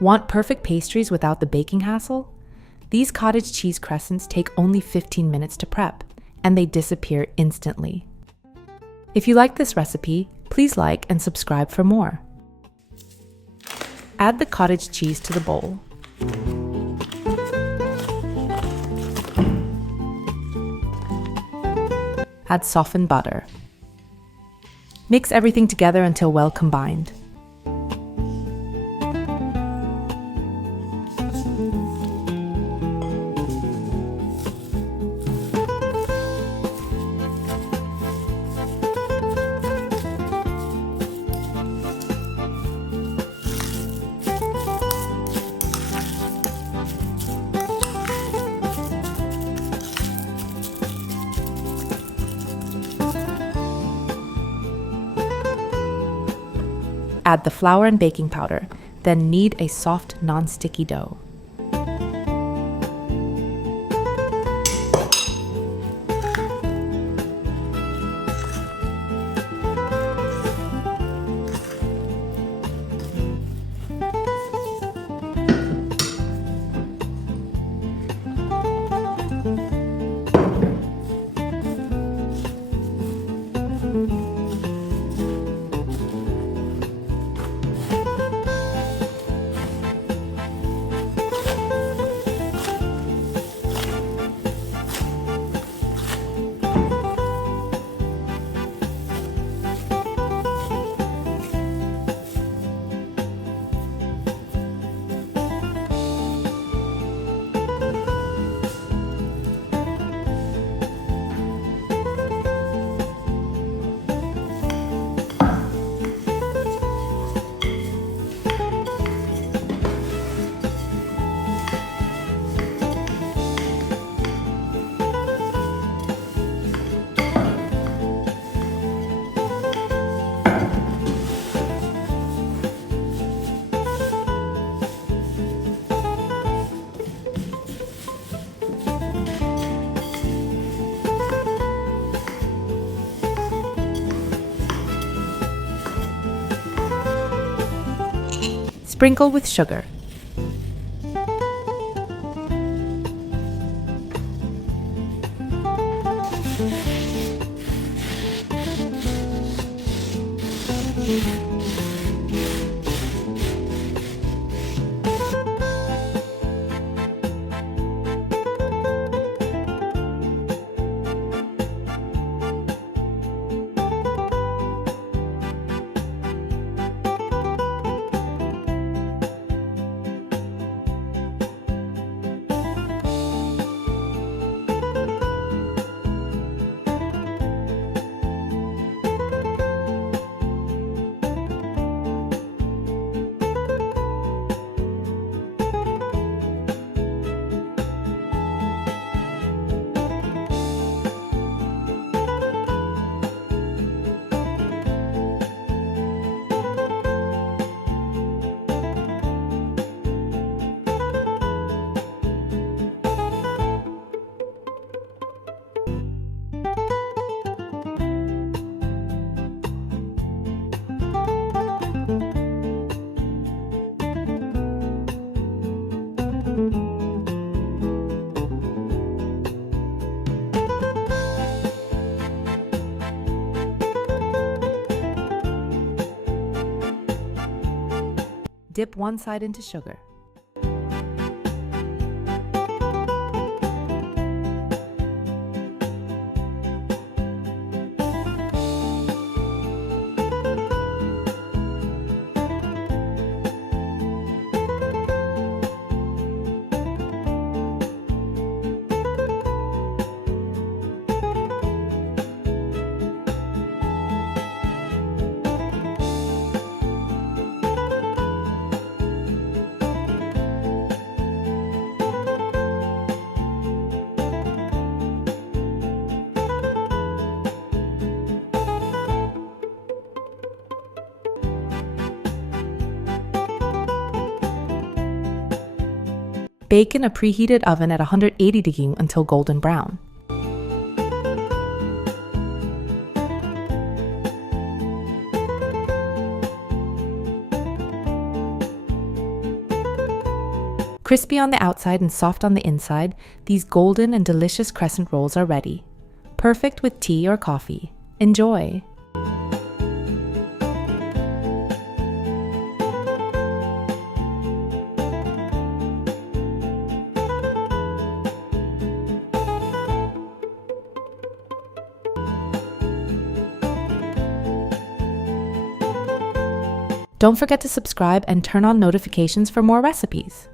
Want perfect pastries without the baking hassle? These cottage cheese crescents take only 15 minutes to prep, and they disappear instantly. If you like this recipe, please like and subscribe for more. Add the cottage cheese to the bowl. Add softened butter. Mix everything together until well combined. Add the flour and baking powder, then knead a soft, non-sticky dough. Sprinkle with sugar. Dip one side into sugar. Bake in a preheated oven at 180 degrees until golden brown. Crispy on the outside and soft on the inside, these golden and delicious crescent rolls are ready. Perfect with tea or coffee. Enjoy! Don't forget to subscribe and turn on notifications for more recipes.